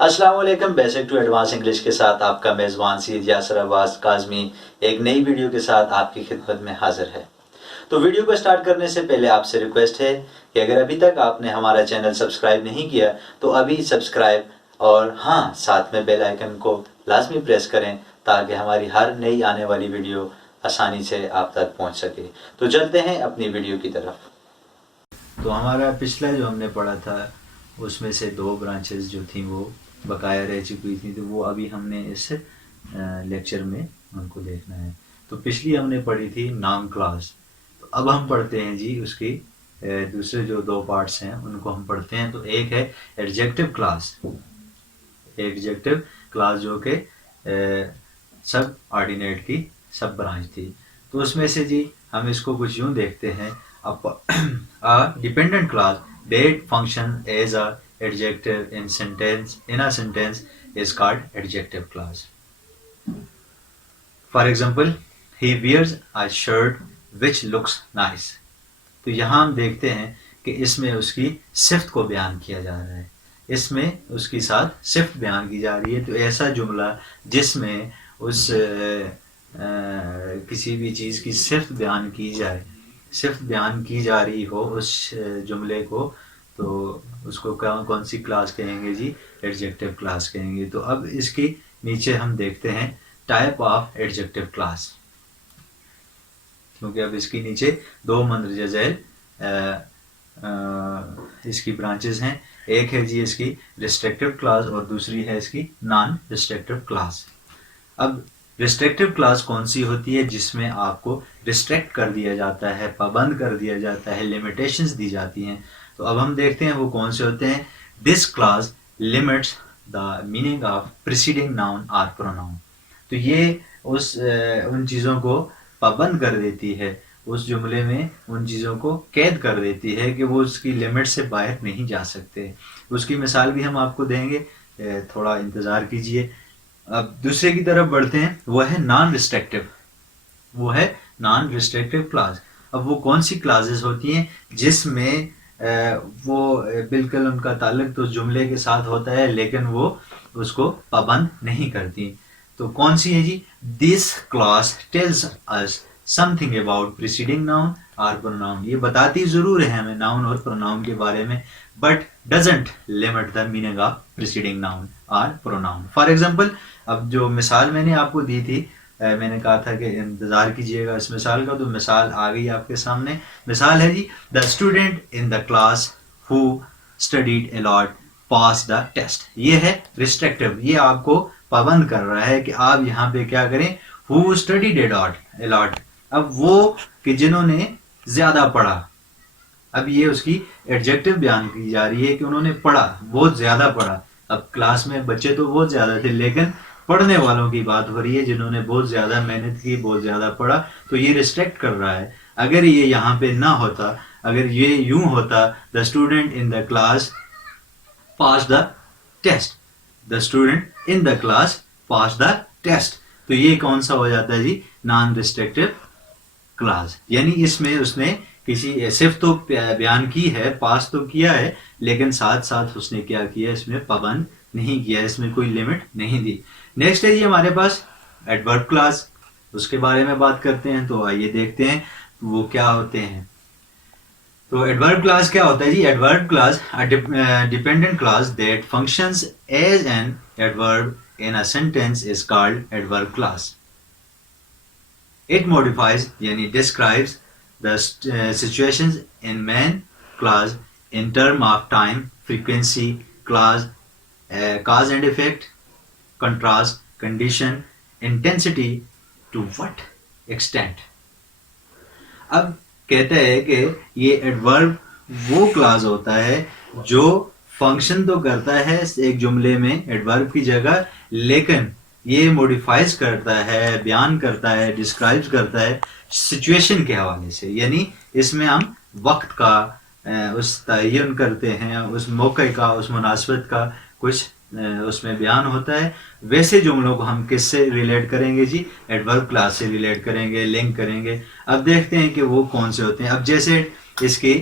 अस्सलाम वालेकुम। Basic to advance English के साथ आपका मेज़बान सईद यासर अब्बास काज़मी एक नई वीडियो के साथ आपकी खिदमत में हाजिर है। तो वीडियो को स्टार्ट करने से पहले आपसे रिक्वेस्ट है कि अगर अभी तक आपने हमारा चैनल सब्सक्राइब नहीं किया तो अभी सब्सक्राइब और हाँ, साथ में बेल आइकन को लाजमी प्रेस करें ताकि हमारी हर नई आने वाली वीडियो आसानी से आप तक पहुँच सके। तो चलते हैं अपनी वीडियो की तरफ। तो हमारा पिछला जो हमने पढ़ा था उसमें से दो ब्रांचेस जो थी वो बकाया रह चुकी थी, तो वो अभी हमने इस लेक्चर में उनको देखना है। तो पिछली हमने पढ़ी थी नाउन क्लास, तो अब हम पढ़ते हैं जी उसकी दूसरे जो दो पार्ट्स हैं उनको हम पढ़ते हैं। तो एक है एडजेक्टिव क्लास, एडजेक्टिव क्लास जो कि सब ऑर्डिनेट की सब ब्रांच थी। तो उसमें से जी हम इसको कुछ यूँ देखते हैं। A dependent class that functions as a adjective in a sentence is called adjective class. For example, he wears a shirt which looks nice. तो यहाँ हम देखते हैं कि इसमें उसकी सिफ्त को बयान किया जा रहा है, इसमें उसकी साथ सिफ्त बयान की जा रही है। तो ऐसा जुमला जिसमें उस किसी भी चीज़ की सिफ्त बयान की जाए, सिर्फ बयान की जा रही हो उस जुमले को, तो उसको कौन सी क्लास कहेंगे जी? एडजेक्टिव क्लास कहेंगे। तो अब इसकी नीचे हम देखते हैं टाइप ऑफ एडजेक्टिव क्लास, क्योंकि अब इसकी नीचे दो मंदरजा झैल इसकी ब्रांचेस हैं। एक है जी इसकी रिस्ट्रिक्टिव क्लास और दूसरी है इसकी नॉन रिस्ट्रिक्टिव क्लास। अब रिस्ट्रिक्टिव क्लास कौन सी होती है? जिसमें आपको रिस्ट्रिक्ट कर दिया जाता है, पाबंद कर दिया जाता है, लिमिटेशंस दी जाती हैं। तो अब हम देखते हैं वो कौन से होते हैं। This class limits the meaning of preceding noun और प्रोनाउन। तो ये उन चीज़ों को पाबंद कर देती है, उस जुमले में उन चीज़ों को कैद कर देती है कि वो उसकी लिमिट से बाहर नहीं जा सकते। उसकी मिसाल भी हम आपको देंगे, थोड़ा इंतज़ार कीजिए। अब दूसरे की तरफ बढ़ते हैं, वो है नॉन रिस्ट्रिक्टिव, वो है नॉन रिस्ट्रिक्टिव क्लास। अब वो कौन सी क्लासेस होती हैं जिसमें वो बिल्कुल उनका ताल्लुक तो जुमले के साथ होता है लेकिन वो उसको पाबंद नहीं करती। तो कौन सी है जी? This class tells us something about preceding noun और प्रोनाउन। ये बताती जरूर है हमें नाउन और प्रोनाउन के बारे में, but doesn't limit the meaning of preceding noun और प्रोनाउन। फॉर एग्जाम्पल, अब जो मिसाल मैंने आपको दी थी, मैंने कहा था कि इंतज़ार कीजिएगा इस मिसाल का, तो मिसाल आ गई आपके सामने। मिसाल है जी, the student in the class who studied a lot pass the test. ये है रिस्ट्रिक्टिव, ये आपको पाबंद कर रहा है कि आप यहाँ पे क्या करें, हु स्टडीड अ लॉट। अब वो कि जिन्होंने ज्यादा पढ़ा, अब ये उसकी एडजेक्टिव बयान की जा रही है कि उन्होंने पढ़ा, बहुत ज्यादा पढ़ा। अब क्लास में बच्चे तो बहुत ज्यादा थे लेकिन पढ़ने वालों की बात हो रही है जिन्होंने बहुत ज्यादा मेहनत की, बहुत ज्यादा पढ़ा। तो ये रिस्ट्रिक्ट कर रहा है। अगर ये यहाँ पे ना होता, अगर ये यूं होता, the student in the class pass the test, the student in the class pass the test, तो ये कौन सा हो जाता है जी? Non restrictive class. यानी इसमें उसने किसी सिर्फ तो बयान की है, पास तो किया है, लेकिन साथ साथ उसने क्या किया, इसमें पाबंद नहीं किया, इसमें कोई लिमिट नहीं दी। नेक्स्ट है जी हमारे पास एडवर्ब क्लास, उसके बारे में बात करते हैं। तो आइए देखते हैं वो क्या होते हैं। तो एडवर्ब क्लास क्या होता है जी? Adverb class dependent class that functions as an adverb in a sentence is called adverb class. It modifies यानी describes the situations in main class in term of time, frequency, class, cause and effect, contrast, condition, intensity, to what extent। अब कहते हैं कि ये adverb वो class होता है जो फंक्शन तो करता है एक जुमले में एडवर्ब की जगह, लेकिन ये मॉडिफाइज करता है, बयान करता है, डिस्क्राइब करता है सिचुएशन के हवाले से। यानी इसमें हम वक्त का उस तयन करते हैं, उस मौके का, उस मुनासबत का कुछ उसमें बयान होता है। वैसे जुमलों को हम किससे रिलेट करेंगे जी? एडवर्ब क्लास से रिलेट करेंगे, लिंक करेंगे। अब देखते हैं कि वो कौन से होते हैं। अब जैसे इसके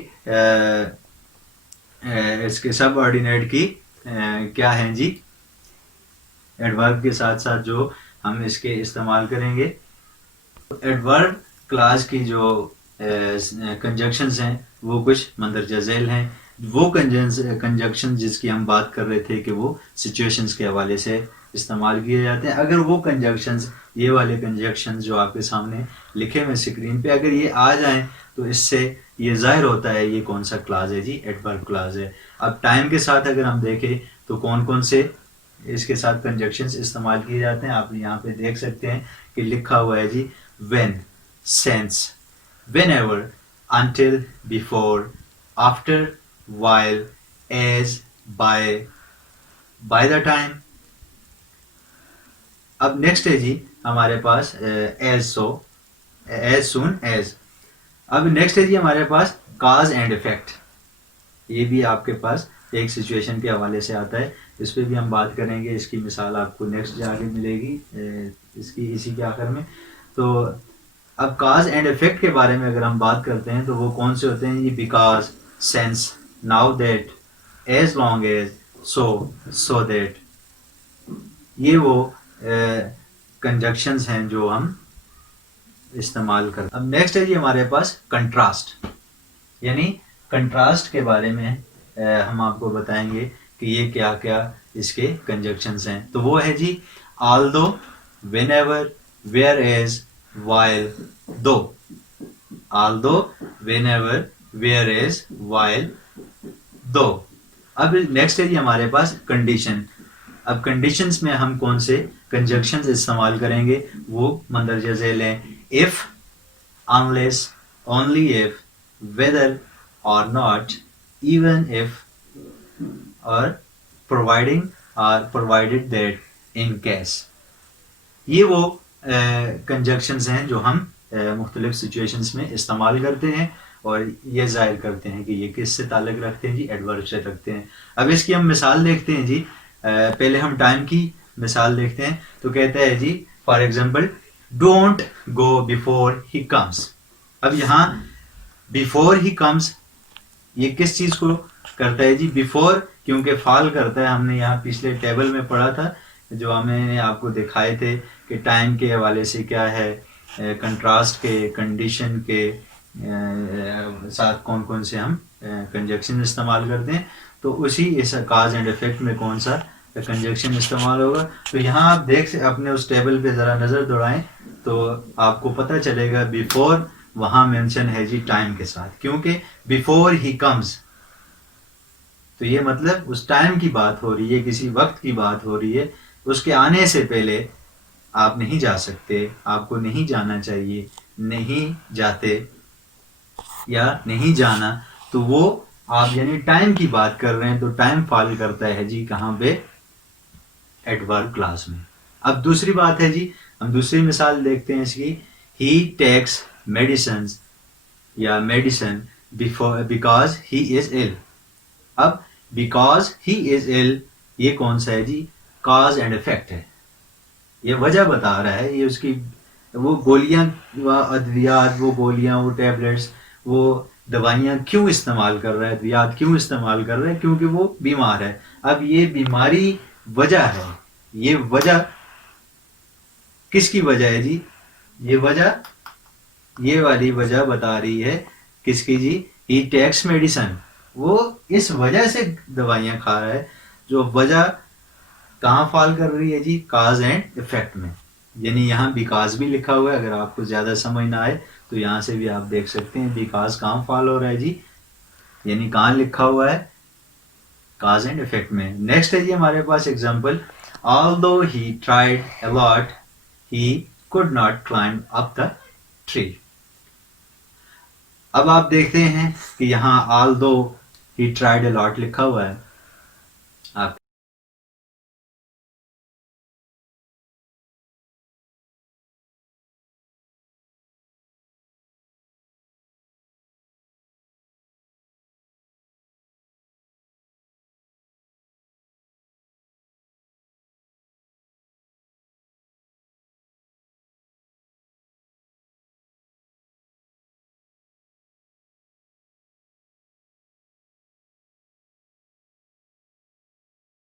सब ऑर्डिनेट की क्या है जी? एडवर्ब के साथ साथ जो हम इसके इस्तेमाल करेंगे, एडवर्ब क्लास की जो कंजक्शंस हैं वो कुछ मंदरजा झैल हैं। वो कंजक्शन जिसकी हम बात कर रहे थे कि वो सिचुएशंस के हवाले से इस्तेमाल किए जाते हैं। अगर वो कंजक्शंस, ये वाले कंजक्शंस जो आपके सामने लिखे हुए स्क्रीन पे, अगर ये आ जाएं तो इससे ये जाहिर होता है ये कौन सा क्लास है जी, एडवर्ब क्लास है। अब टाइम के साथ अगर हम देखें तो कौन कौन से इसके साथ कंजक्शंस इस्तेमाल किए जाते हैं, आप यहाँ पे देख सकते हैं कि लिखा हुआ है जी when, since, whenever, until, before, after, while, as, by the time। अब नेक्स्ट है जी हमारे पास as, so, as soon as। अब नेक्स्ट है जी हमारे पास cause and effect। ये भी आपके पास एक सिचुएशन के हवाले से आता है, इस पर भी हम बात करेंगे। इसकी मिसाल आपको नेक्स्ट आगे मिलेगी इसकी इसी के आखिर में। तो अब काज एंड इफेक्ट के बारे में अगर हम बात करते हैं तो वो कौन से होते हैं, ये because, since, now that, as long as, so that, ये वो कंजक्शंस हैं जो हम इस्तेमाल करते हैं। अब नेक्स्ट है जी हमारे पास कंट्रास्ट, यानी कंट्रास्ट के बारे में हम आपको बताएंगे कि ये क्या क्या इसके कंजक्शंस हैं। तो वो है जी although, whenever, whereas, while, though। although, whenever, whereas, while, though। अब नेक्स्ट है जी हमारे पास कंडीशन। अब कंडीशंस में हम कौन से कंजक्शंस इस्तेमाल करेंगे, वो मंदरजा झैल हैं। if, unless, only if, whether or not, even if, or providing or provided that, in case। ये वो कंजक्शंस हैं जो हम मुख्तलिफ सिचुएशंस में इस्तेमाल करते हैं और ये जाहिर करते हैं कि ये किससे ताल्लुक़ रखते हैं जी, एडवर्ब से रखते हैं। अब इसकी हम मिसाल देखते हैं जी। पहले हम टाइम की मिसाल देखते हैं। तो कहता है जी for example don't go before he comes. अब यहाँ बिफोर ही कम्स ये किस चीज़ को करता है जी, बिफोर, क्योंकि फॉल करता है। हमने यहाँ पिछले टेबल में पढ़ा था जो हमने आपको दिखाए थे कि टाइम के हवाले से क्या है, कंट्रास्ट के, कंडीशन के साथ कौन कौन से हम कंजक्शन इस्तेमाल करते हैं। तो उसी इस काज एंड इफेक्ट में कौन सा कंजक्शन इस्तेमाल होगा। तो यहाँ आप अपने उस टेबल पे ज़रा नज़र दौड़ाएं तो आपको पता चलेगा बिफोर वहाँ मेंशन है जी टाइम के साथ, क्योंकि बिफोर ही कम्स, तो ये मतलब उस टाइम की बात हो रही है, किसी वक्त की बात हो रही है। उसके आने से पहले आप नहीं जा सकते, आपको नहीं जाना चाहिए, नहीं जाते या नहीं जाना। तो वो आप यानी टाइम की बात कर रहे हैं, तो टाइम फॉल करता है जी कहाँ पे, एडवर्ब क्लास में। अब दूसरी बात है जी, हम दूसरी मिसाल देखते हैं इसकी। ही टेक्स मेडिसिन या medicine before because he is ill. अब बिकॉज ही इज इल ये कौन सा है जी, काज एंड इफेक्ट है। ये वजह बता रहा है, ये उसकी वो गोलियां, वो अद्वियात, वो गोलियां, वो टैबलेट्स, वो दवाइयां क्यों इस्तेमाल कर रहा है, अद्वियात क्यों इस्तेमाल कर रहा है, क्योंकि वो बीमार है। अब ये बीमारी वजह है, ये वजह किसकी वजह है जी, ये वजह, ये वाली वजह बता रही है किसकी जी, ही टेक्स मेडिसिन, वो इस वजह से दवाइयां खा रहा है। जो वजह कहाँ फॉल कर रही है जी, काज एंड इफेक्ट में। यानी यहाँ बिकाज भी लिखा हुआ है, अगर आपको ज़्यादा समझ ना आए तो यहाँ से भी आप देख सकते हैं बिकाज कहाँ फॉल हो रहा है जी, यानी कहाँ लिखा हुआ है, काज एंड इफेक्ट में। नेक्स्ट है जी हमारे पास example, although he tried a lot he could not climb up the tree। अब आप देखते हैं कि यहाँ although he tried a lot लिखा हुआ है। आप